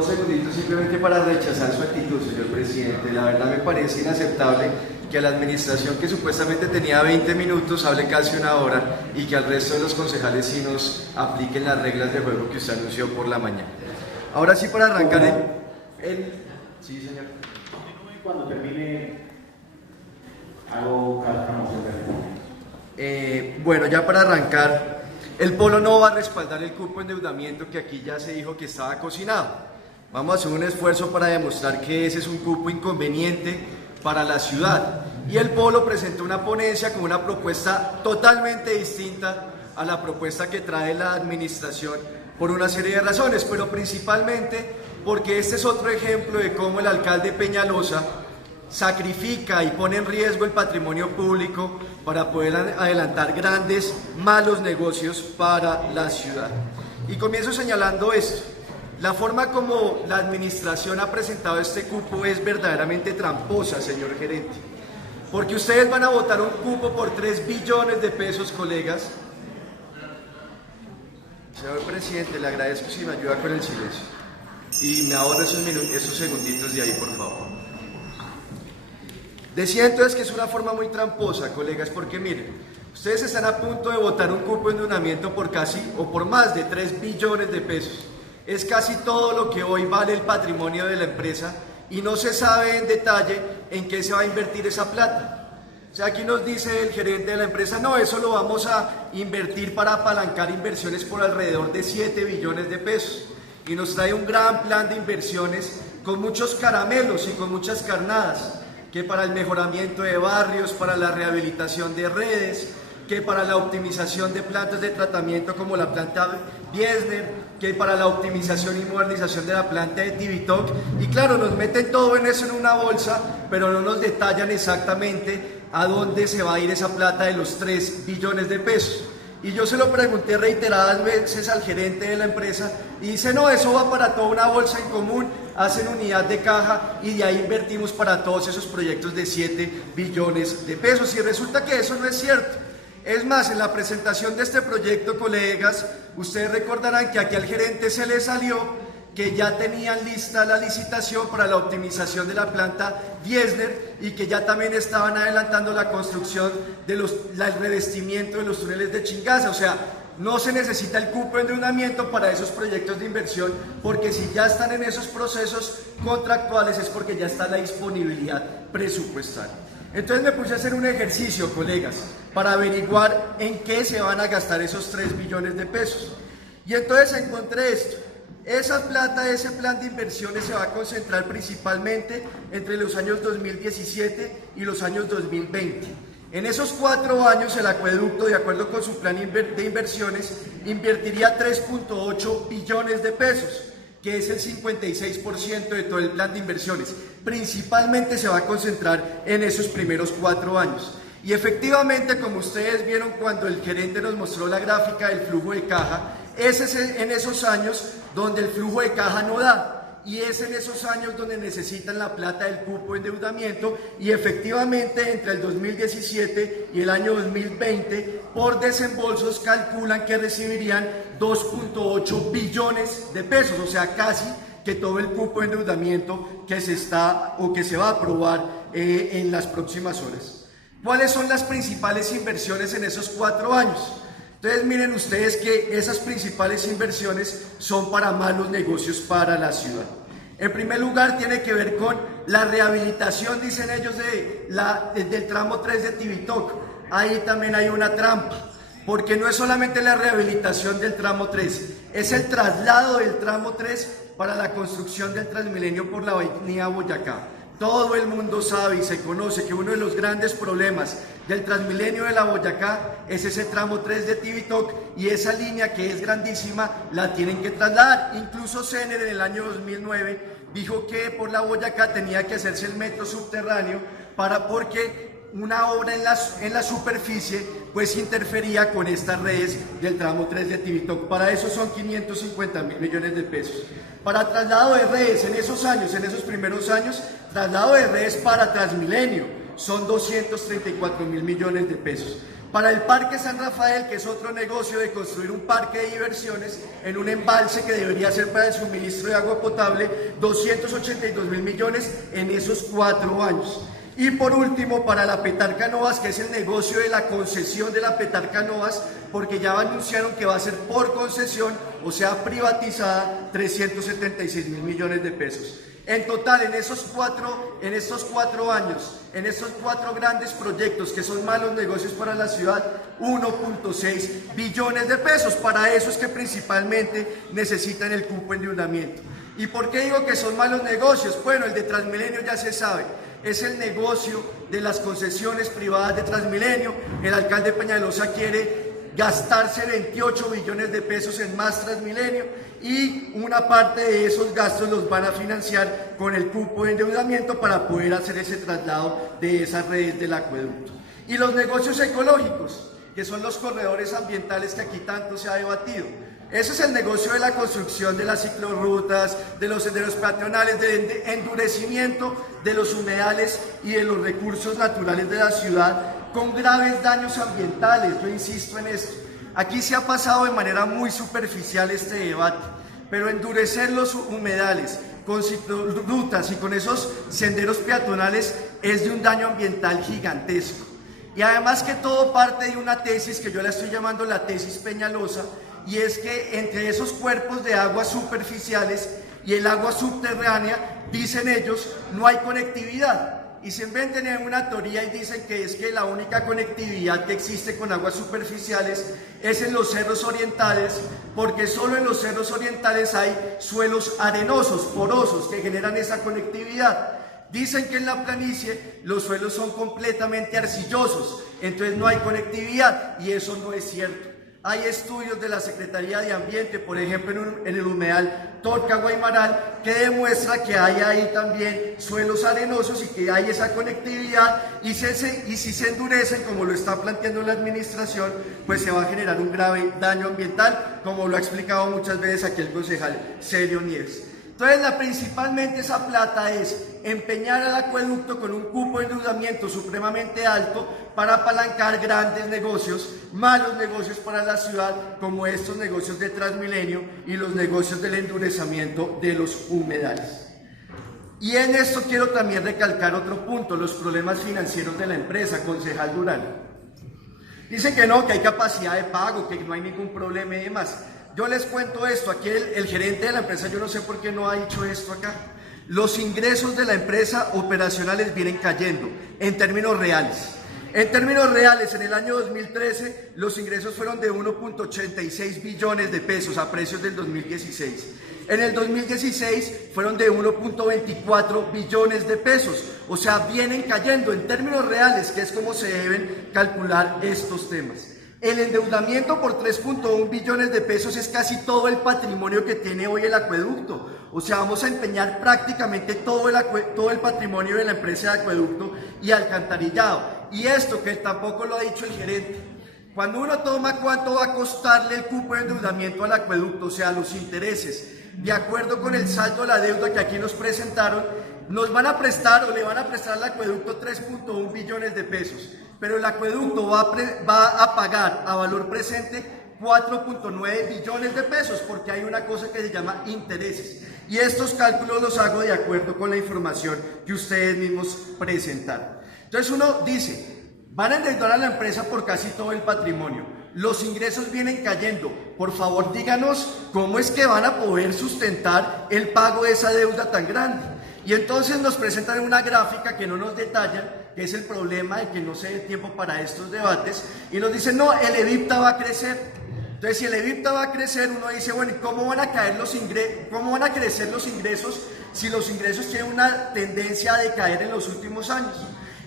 2 segunditos simplemente para rechazar su actitud, señor presidente. La verdad me parece inaceptable que a la administración que supuestamente tenía 20 minutos hable casi una hora y que al resto de los concejales sí nos apliquen las reglas de juego que usted anunció por la mañana. Ahora sí, para arrancar el... Sí, señor. Cuando termine, hago famoso bueno, ya para arrancar, el Polo no va a respaldar el cupo de endeudamiento que aquí ya se dijo que estaba cocinado. Vamos a hacer un esfuerzo para demostrar que ese es un cupo inconveniente para la ciudad. Y el Polo presentó una ponencia con una propuesta totalmente distinta a la propuesta que trae la administración por una serie de razones, pero principalmente porque este es otro ejemplo de cómo el alcalde Peñalosa sacrifica y pone en riesgo el patrimonio público para poder adelantar grandes, malos negocios para la ciudad. Y comienzo señalando esto. La forma como la administración ha presentado este cupo es verdaderamente tramposa, señor gerente. Porque ustedes van a votar un cupo por 3 billones de pesos, colegas. Señor presidente, le agradezco si me ayuda con el silencio. Y me ahorra esos segunditos de ahí, por favor. Decía entonces que es una forma muy tramposa, colegas, porque miren, ustedes están a punto de votar un cupo de endeudamiento por casi o por más de 3 billones de pesos. Es casi todo lo que hoy vale el patrimonio de la empresa y no se sabe en detalle en qué se va a invertir esa plata. O sea, aquí nos dice el gerente de la empresa, no, eso lo vamos a invertir para apalancar inversiones por alrededor de 7 billones de pesos. Y nos trae un gran plan de inversiones con muchos caramelos y con muchas carnadas, que para el mejoramiento de barrios, para la rehabilitación de redes, que para la optimización de plantas de tratamiento como la planta Biesner, que para la optimización y modernización de la planta de Tibitoc. Y claro, nos meten todo en eso en una bolsa, pero no nos detallan exactamente a dónde se va a ir esa plata de los 3 billones de pesos. Y yo se lo pregunté reiteradas veces al gerente de la empresa y dice, no, eso va para toda una bolsa en común, hacen unidad de caja y de ahí invertimos para todos esos proyectos de 7 billones de pesos. Y resulta que eso no es cierto. Es más, en la presentación de este proyecto, colegas, ustedes recordarán que aquí al gerente se le salió que ya tenían lista la licitación para la optimización de la planta Biesner y que ya también estaban adelantando la construcción de el revestimiento de los túneles de Chingaza. O sea, no se necesita el cupo de endeudamiento para esos proyectos de inversión, porque si ya están en esos procesos contractuales es porque ya está la disponibilidad presupuestaria. Entonces me puse a hacer un ejercicio, colegas, para averiguar en qué se van a gastar esos 3 billones de pesos. Y entonces encontré esto. Esa plata, ese plan de inversiones se va a concentrar principalmente entre los años 2017 y los años 2020. En esos 4 años el acueducto, de acuerdo con su plan de inversiones, invertiría 3.8 billones de pesos, que es el 56% de todo el plan de inversiones. Principalmente se va a concentrar en esos primeros 4 años. Y efectivamente, como ustedes vieron cuando el gerente nos mostró la gráfica del flujo de caja, es en esos años donde el flujo de caja no da, y es en esos años donde necesitan la plata del cupo de endeudamiento, y efectivamente entre el 2017 y el año 2020 por desembolsos calculan que recibirían 2.8 billones de pesos, o sea, casi que todo el cupo de endeudamiento que se está o que se va a aprobar en las próximas horas. ¿Cuáles son las principales inversiones en esos 4 años? Entonces miren ustedes que esas principales inversiones son para malos negocios para la ciudad. En primer lugar tiene que ver con la rehabilitación, dicen ellos, del tramo 3 de Tibitoc. Ahí también hay una trampa, porque no es solamente la rehabilitación del tramo 3, es el traslado del tramo 3 para la construcción del Transmilenio por la avenida Boyacá. Todo el mundo sabe y se conoce que uno de los grandes problemas del Transmilenio de la Boyacá es ese tramo 3 de Tibitoc, y esa línea que es grandísima la tienen que trasladar. Incluso CENER en el año 2009 dijo que por la Boyacá tenía que hacerse el metro subterráneo porque una obra en la superficie pues interfería con estas redes del tramo 3 de Tibitoc. Para eso son 550 mil millones de pesos. Para traslado de redes en esos años, en esos primeros años, traslado de redes para Transmilenio son 234 mil millones de pesos. Para el Parque San Rafael, que es otro negocio de construir un parque de diversiones en un embalse que debería ser para el suministro de agua potable, 282.000 millones en esos 4 años. Y por último, para la Petarca Novas, que es el negocio de la concesión de la Petarca Novas, porque ya anunciaron que va a ser por concesión, o sea, privatizada, 376.000 millones de pesos. En total, en estos 4 años, en estos 4 grandes proyectos que son malos negocios para la ciudad, 1.6 billones de pesos. Para eso es que principalmente necesitan el cupo endeudamiento. ¿Y por qué digo que son malos negocios? Bueno, el de Transmilenio ya se sabe. Es el negocio de las concesiones privadas de Transmilenio. El alcalde Peñalosa quiere gastarse 28 billones de pesos en más Transmilenio y una parte de esos gastos los van a financiar con el cupo de endeudamiento para poder hacer ese traslado de esas redes del acueducto. Y los negocios ecológicos, que son los corredores ambientales que aquí tanto se ha debatido. Ese es el negocio de la construcción de las ciclorrutas, de los senderos peatonales, del endurecimiento de los humedales y de los recursos naturales de la ciudad con graves daños ambientales. Yo insisto en esto. Aquí se ha pasado de manera muy superficial este debate, pero endurecer los humedales con ciclorrutas y con esos senderos peatonales es de un daño ambiental gigantesco. Y además que todo parte de una tesis que yo la estoy llamando la tesis Peñalosa, y es que entre esos cuerpos de aguas superficiales y el agua subterránea, dicen ellos, no hay conectividad. Y se inventan en una teoría y dicen que es que la única conectividad que existe con aguas superficiales es en los cerros orientales, porque solo en los cerros orientales hay suelos arenosos, porosos, que generan esa conectividad. Dicen que en la planicie los suelos son completamente arcillosos, entonces no hay conectividad, y eso no es cierto. Hay estudios de la Secretaría de Ambiente, por ejemplo en el humedal Torca Guaymaral, que demuestra que hay ahí también suelos arenosos y que hay esa conectividad, y si se endurecen, como lo está planteando la administración, pues se va a generar un grave daño ambiental, como lo ha explicado muchas veces aquí el concejal Celio Nieves. Entonces, principalmente esa plata es empeñar al acueducto con un cupo de endeudamiento supremamente alto para apalancar grandes negocios, malos negocios para la ciudad, como estos negocios de Transmilenio y los negocios del endurecimiento de los humedales. Y en esto quiero también recalcar otro punto, los problemas financieros de la empresa, concejal Durán. Dicen que no, que hay capacidad de pago, que no hay ningún problema y demás. Yo les cuento esto, aquí el gerente de la empresa, yo no sé por qué no ha dicho esto acá. Los ingresos de la empresa operacionales vienen cayendo en términos reales. En términos reales, en el año 2013, los ingresos fueron de 1.86 billones de pesos a precios del 2016. En el 2016 fueron de 1.24 billones de pesos. O sea, vienen cayendo en términos reales, que es como se deben calcular estos temas. El endeudamiento por 3.1 billones de pesos es casi todo el patrimonio que tiene hoy el acueducto. O sea, vamos a empeñar prácticamente todo el patrimonio de la empresa de acueducto y alcantarillado. Y esto que tampoco lo ha dicho el gerente. Cuando uno toma cuánto va a costarle el cupo de endeudamiento al acueducto, o sea, los intereses, de acuerdo con el saldo de la deuda que aquí nos presentaron, nos van a prestar o le van a prestar al acueducto 3.1 billones de pesos, pero el acueducto va a pagar a valor presente 4.9 billones de pesos, porque hay una cosa que se llama intereses. Y estos cálculos los hago de acuerdo con la información que ustedes mismos presentaron. Entonces uno dice, van a endeudar a la empresa por casi todo el patrimonio. Los ingresos vienen cayendo. Por favor, díganos cómo es que van a poder sustentar el pago de esa deuda tan grande. Y entonces nos presentan una gráfica que no nos detallan, que es el problema de que no se dé tiempo para estos debates, y nos dicen, no, el EBITDA va a crecer. Entonces, si el EBITDA va a crecer, uno dice, bueno, ¿cómo van a crecer los ingresos si los ingresos tienen una tendencia a decaer en los últimos años?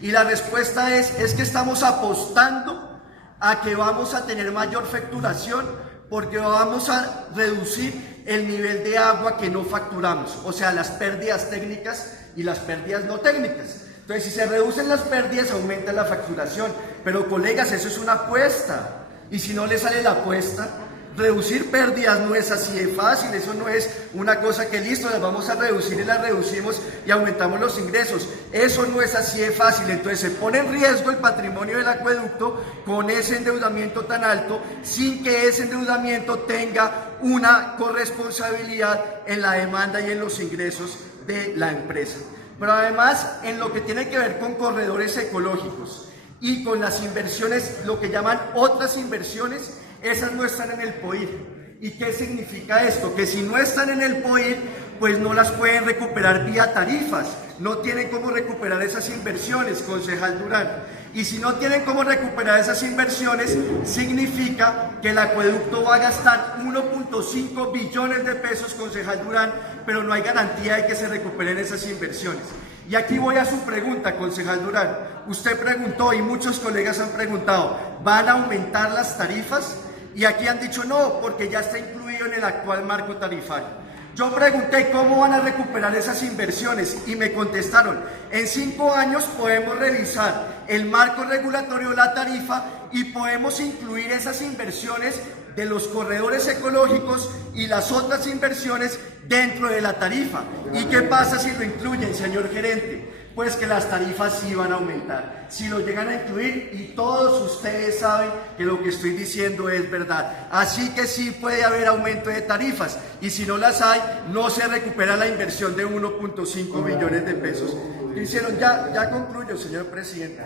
Y la respuesta es que estamos apostando a que vamos a tener mayor facturación, porque vamos a reducir el nivel de agua que no facturamos, o sea, las pérdidas técnicas y las pérdidas no técnicas. Entonces, si se reducen las pérdidas, aumenta la facturación. Pero, colegas, eso es una apuesta. Y si no le sale la apuesta, reducir pérdidas no es así de fácil, eso no es una cosa que listo, las vamos a reducir y las reducimos y aumentamos los ingresos. Eso no es así de fácil, entonces se pone en riesgo el patrimonio del acueducto con ese endeudamiento tan alto, sin que ese endeudamiento tenga una corresponsabilidad en la demanda y en los ingresos de la empresa. Pero además, en lo que tiene que ver con corredores ecológicos y con las inversiones, lo que llaman otras inversiones, esas no están en el POIR. ¿Y qué significa esto? Que si no están en el POIR, pues no las pueden recuperar vía tarifas, no tienen cómo recuperar esas inversiones, concejal Durán. Y si no tienen cómo recuperar esas inversiones, significa que el acueducto va a gastar 1.5 billones de pesos, concejal Durán, pero no hay garantía de que se recuperen esas inversiones. Y aquí voy a su pregunta, concejal Durán. Usted preguntó y muchos colegas han preguntado, ¿van a aumentar las tarifas? Y aquí han dicho no, porque ya está incluido en el actual marco tarifario. Yo pregunté cómo van a recuperar esas inversiones y me contestaron, en 5 años podemos revisar el marco regulatorio de la tarifa y podemos incluir esas inversiones de los corredores ecológicos y las otras inversiones dentro de la tarifa. ¿Y qué pasa si lo incluyen, señor gerente? Pues que las tarifas sí van a aumentar, si lo llegan a incluir, y todos ustedes saben que lo que estoy diciendo es verdad. Así que sí puede haber aumento de tarifas, y si no las hay, no se recupera la inversión de 1.5 billones de pesos. ¿Qué hicieron? Ya concluyo, señor presidente.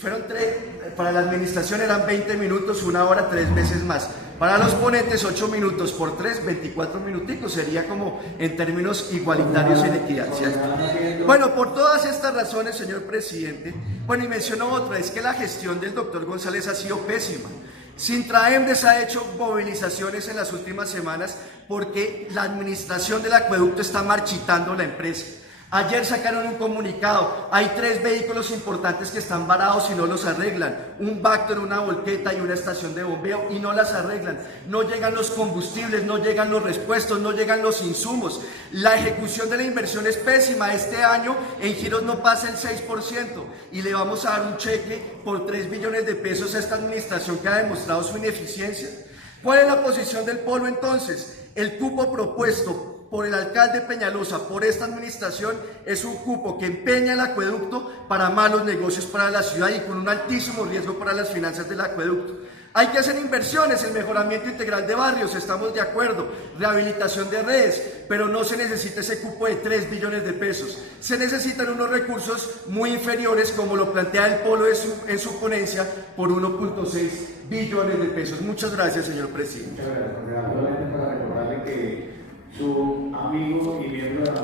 Fueron 3, para la administración eran 20 minutos, 1 hora, 3 veces más. Para los ponentes 8 minutos por 3, 24 minuticos, sería como en términos igualitarios y en equidad, ¿cierto? Bueno, por todas estas razones, señor presidente, bueno, y menciono otra, es que la gestión del doctor González ha sido pésima. Sintraemdes ha hecho movilizaciones en las últimas semanas porque la administración del acueducto está marchitando la empresa. Ayer sacaron un comunicado, hay 3 vehículos importantes que están varados y no los arreglan, un Vactor, una volqueta y una estación de bombeo, y no las arreglan, no llegan los combustibles, no llegan los repuestos, no llegan los insumos, la ejecución de la inversión es pésima. Este año en giros no pasa el 6% y le vamos a dar un cheque por 3 billones de pesos a esta administración que ha demostrado su ineficiencia. ¿Cuál es la posición del Polo entonces? El cupo propuesto por el alcalde Peñalosa, por esta administración, es un cupo que empeña el acueducto para malos negocios para la ciudad y con un altísimo riesgo para las finanzas del acueducto. Hay que hacer inversiones, el mejoramiento integral de barrios, estamos de acuerdo, rehabilitación de redes, pero no se necesita ese cupo de 3 billones de pesos. Se necesitan unos recursos muy inferiores, como lo plantea el Polo en su ponencia, por 1.6 billones de pesos. Muchas gracias, señor presidente. Muchas gracias. Solamente para recordarle que su amigo y miembro de la